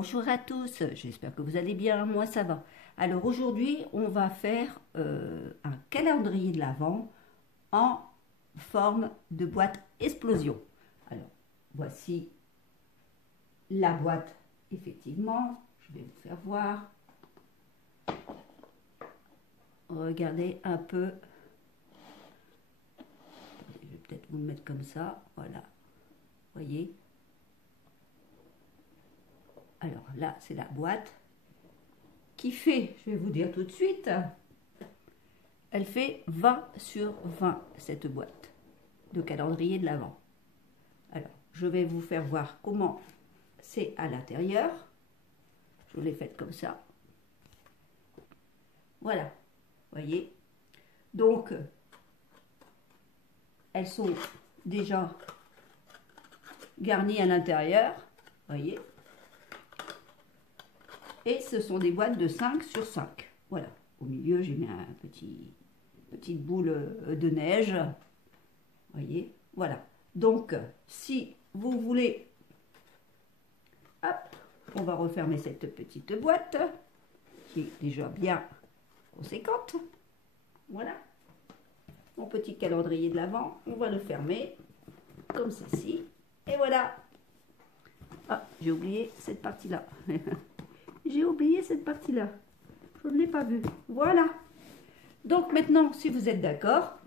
Bonjour à tous, j'espère que vous allez bien, moi ça va. Alors aujourd'hui, on va faire un calendrier de l'Avent en forme de boîte explosion. Alors, voici la boîte, effectivement, je vais vous faire voir. Regardez un peu, je vais peut-être vous le mettre comme ça, voilà, voyez. Alors là, c'est la boîte qui fait, je vais vous dire tout de suite, elle fait 20 sur 20 cette boîte de calendrier de l'Avent. Alors, je vais vous faire voir comment c'est à l'intérieur. Je l'ai faite comme ça. Voilà, voyez. Donc, elles sont déjà garnies à l'intérieur, voyez. Et ce sont des boîtes de 5 sur 5. Voilà, au milieu, j'ai mis un petite boule de neige. Voyez, voilà. Donc, si vous voulez, hop, on va refermer cette petite boîte qui est déjà bien conséquente. Voilà. Mon petit calendrier de l'Avent, on va le fermer comme ceci. Et voilà. Ah, j'ai oublié cette partie-là. J'ai oublié cette partie-là. Je ne l'ai pas vue. Voilà. Donc maintenant, si vous êtes d'accord,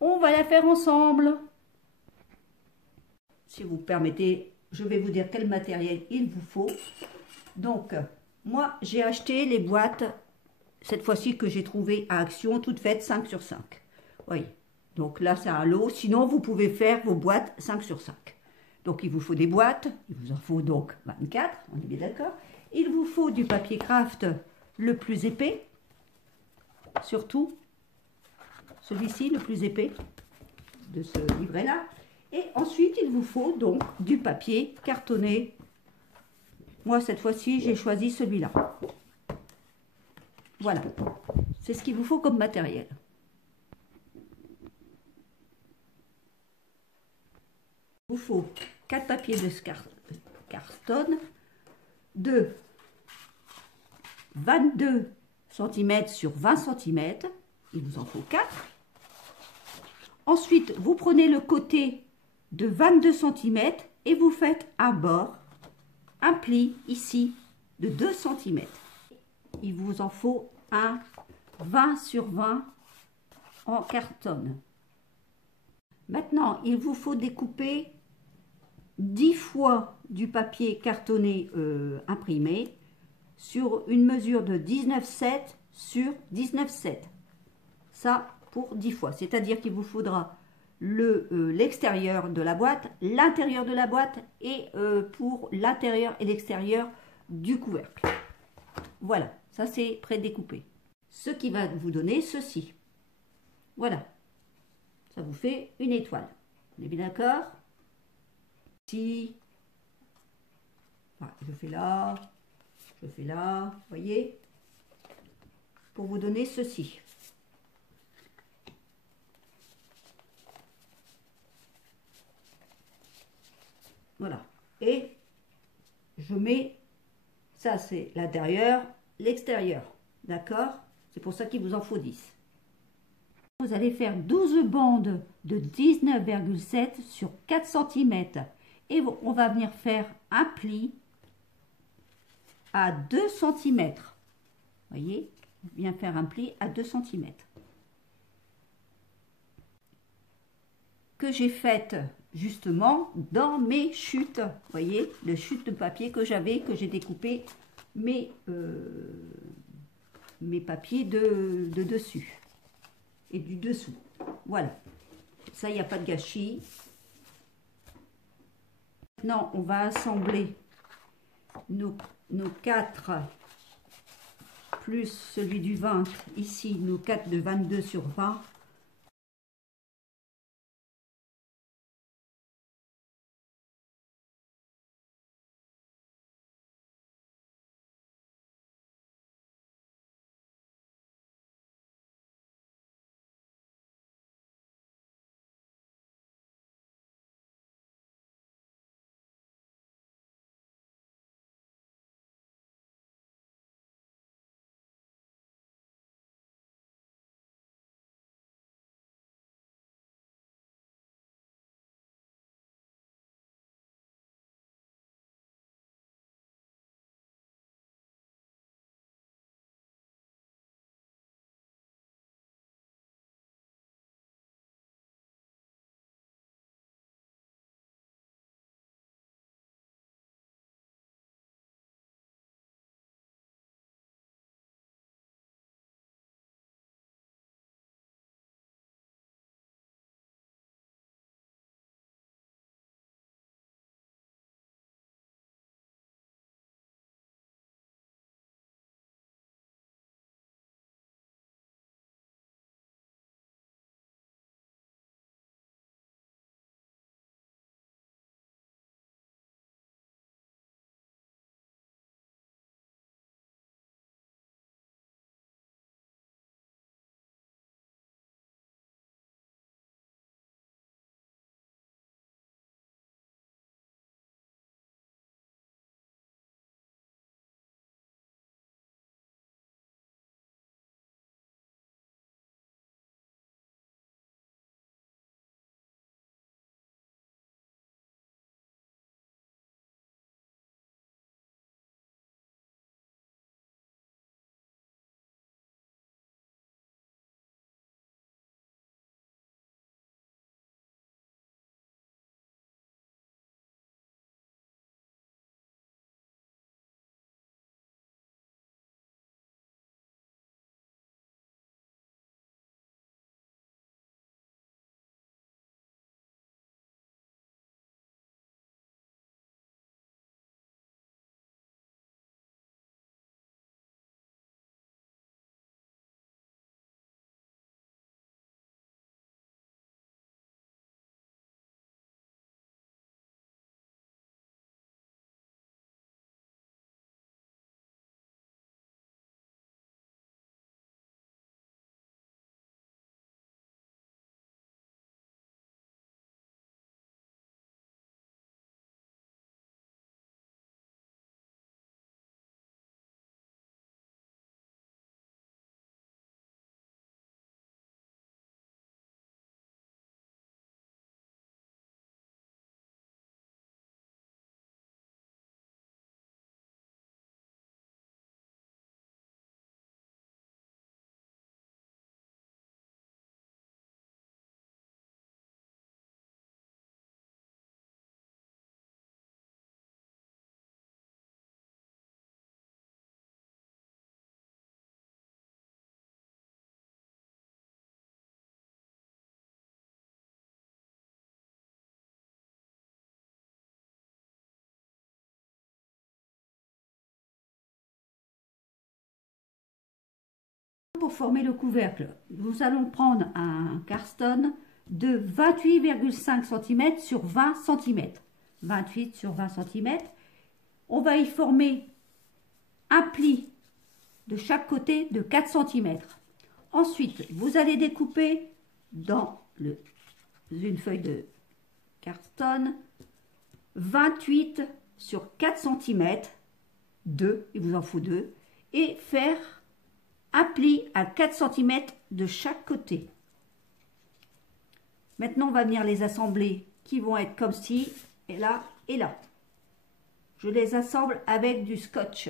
on va la faire ensemble. Si vous permettez, je vais vous dire quel matériel il vous faut. Donc, moi, j'ai acheté les boîtes, cette fois-ci que j'ai trouvé à Action, toutes faites 5 sur 5. Oui. Donc là, c'est un lot. Sinon, vous pouvez faire vos boîtes 5 sur 5. Donc, il vous faut des boîtes. Il vous en faut donc 24. On est bien d'accord. Il vous faut du papier craft le plus épais. Surtout, celui-ci, le plus épais de ce livret-là. Et ensuite, il vous faut donc du papier cartonné. Moi, cette fois-ci, j'ai choisi celui-là. Voilà. C'est ce qu'il vous faut comme matériel. Il vous faut 4 papiers de carton de 22 cm sur 20 cm. Il vous en faut 4. Ensuite, vous prenez le côté de 22 cm et vous faites un bord, un pli ici de 2 cm. Il vous en faut un 20 sur 20 en carton. Maintenant, il vous faut découper 10 fois du papier cartonné imprimé sur une mesure de 19,7 sur 19,7. Ça pour 10 fois. C'est-à-dire qu'il vous faudra l'extérieur de la boîte, l'intérieur de la boîte et pour l'intérieur et l'extérieur du couvercle. Voilà, ça c'est prédécoupé. Ce qui va vous donner ceci. Voilà. Ça vous fait une étoile. On est bien d'accord? Si. Voilà, je fais là. Je fais là. Voyez? Pour vous donner ceci. Voilà. Et je mets, ça c'est l'intérieur, l'extérieur. D'accord? C'est pour ça qu'il vous en faut 10. Vous allez faire 12 bandes de 19,7 sur 4 cm. Et on va venir faire un pli à 2 cm. Voyez? Bien faire un pli à 2 cm. Que j'ai faite justement dans mes chutes. Voyez, le chute de papier que j'avais, que j'ai découpé mes papiers de dessus et du dessous. Voilà. Ça, il n'y a pas de gâchis. Maintenant, on va assembler nos 4 plus celui du 20, ici, nos 4 de 22 sur 20. pour former le couvercle, nous allons prendre un Carston de 28,5 cm sur 20 cm. 28 sur 20 cm. On va y former un pli de chaque côté de 4 cm. Ensuite, vous allez découper dans une feuille de Carston 28 sur 4 cm, 2, il vous en faut 2, et faire un pli à 4 cm de chaque côté. Maintenant, on va venir les assembler qui vont être comme ci, et là, et là. Je les assemble avec du scotch.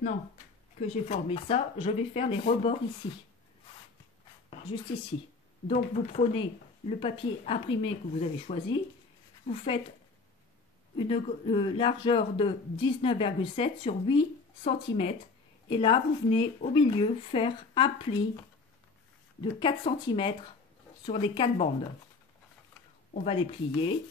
Maintenant que j'ai formé ça, je vais faire les rebords ici, juste ici. Donc vous prenez le papier imprimé que vous avez choisi, vous faites une largeur de 19,7 sur 8 cm et là vous venez au milieu faire un pli de 4 cm sur les 4 bandes. On va les plier.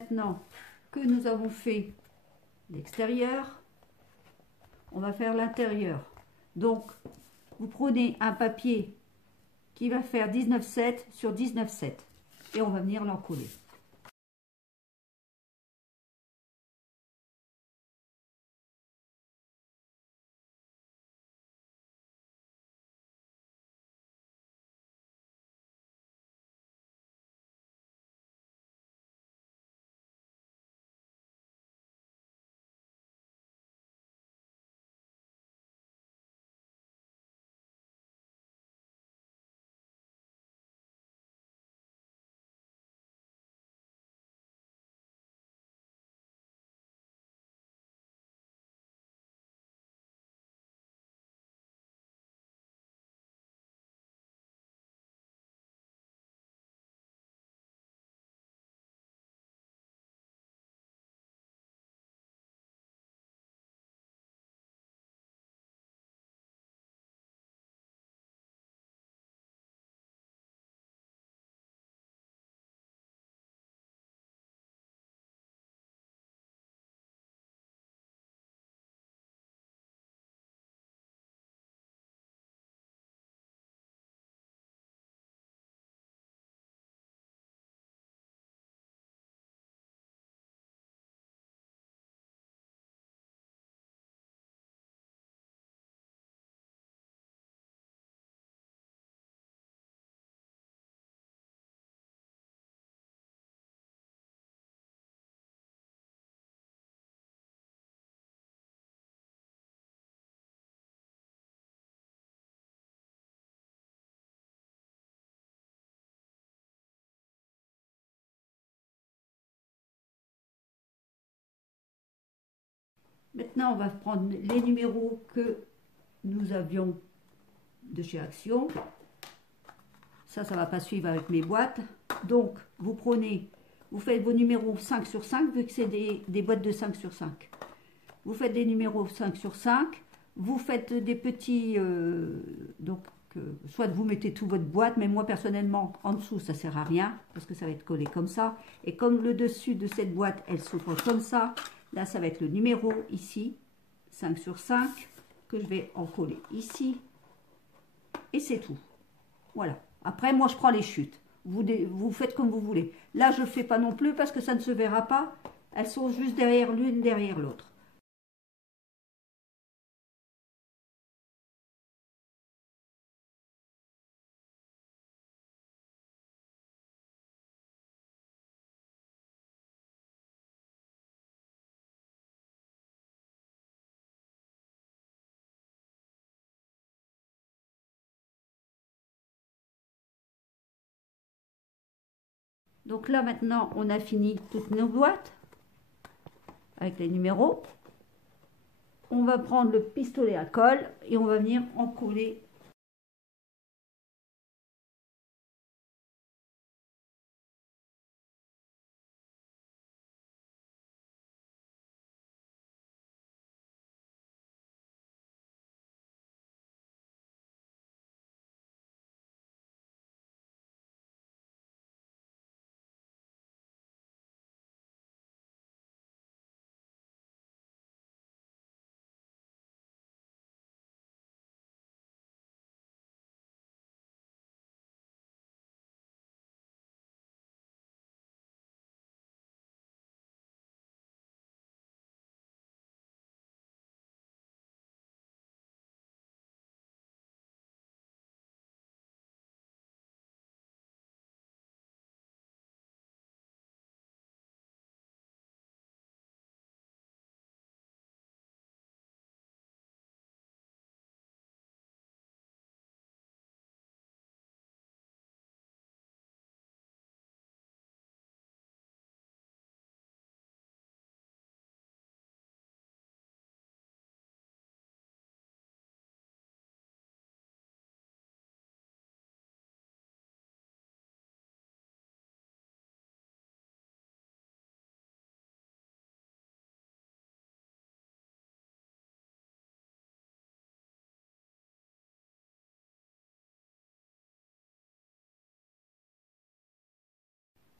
Maintenant que nous avons fait l'extérieur, on va faire l'intérieur. Donc, vous prenez un papier qui va faire 19,7 sur 19,7 et on va venir l'encoller. Maintenant, on va prendre les numéros que nous avions de chez Action. Ça ne va pas suivre avec mes boîtes. Donc, vous faites vos numéros 5 sur 5, vu que c'est des boîtes de 5 sur 5. Vous faites des numéros 5 sur 5. Vous faites des petits... soit vous mettez toute votre boîte, mais moi, personnellement, en dessous, ça ne sert à rien, parce que ça va être collé comme ça. Et comme le dessus de cette boîte, elle s'ouvre comme ça, là, ça va être le numéro ici, 5 sur 5, que je vais en coller ici. Et c'est tout. Voilà. Après, moi, je prends les chutes. Vous faites comme vous voulez. Là, je ne fais pas non plus parce que ça ne se verra pas. Elles sont juste derrière l'une, derrière l'autre. Donc là, maintenant, on a fini toutes nos boîtes avec les numéros. On va prendre le pistolet à colle et on va venir en coller.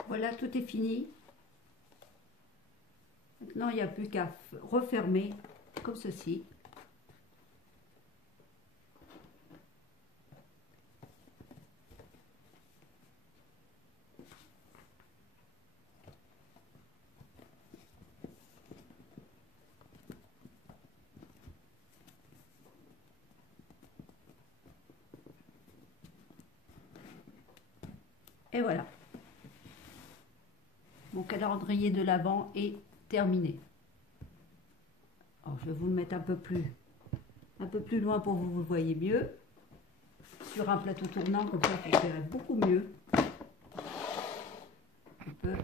Voilà, tout est fini. Maintenant, il n'y a plus qu'à refermer comme ceci. Et voilà. Mon calendrier de l'Avent est terminé. Alors, je vais vous le mettre un peu plus loin pour que vous le voyez mieux. Sur un plateau tournant, comme ça, vous verrez beaucoup mieux. Un peu,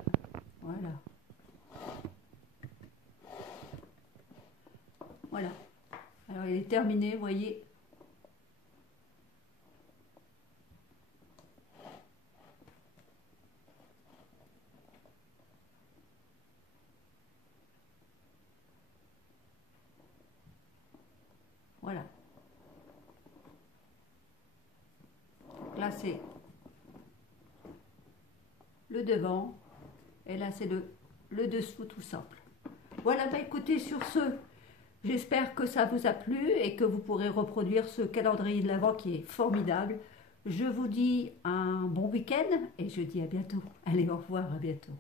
voilà. Voilà. Alors, il est terminé, vous voyez. Voilà. Là, c'est le devant. Et là, c'est le dessous tout simple. Voilà, bah écoutez, sur ce, j'espère que ça vous a plu et que vous pourrez reproduire ce calendrier de l'Avent qui est formidable. Je vous dis un bon week-end et je dis à bientôt. Allez, au revoir, à bientôt.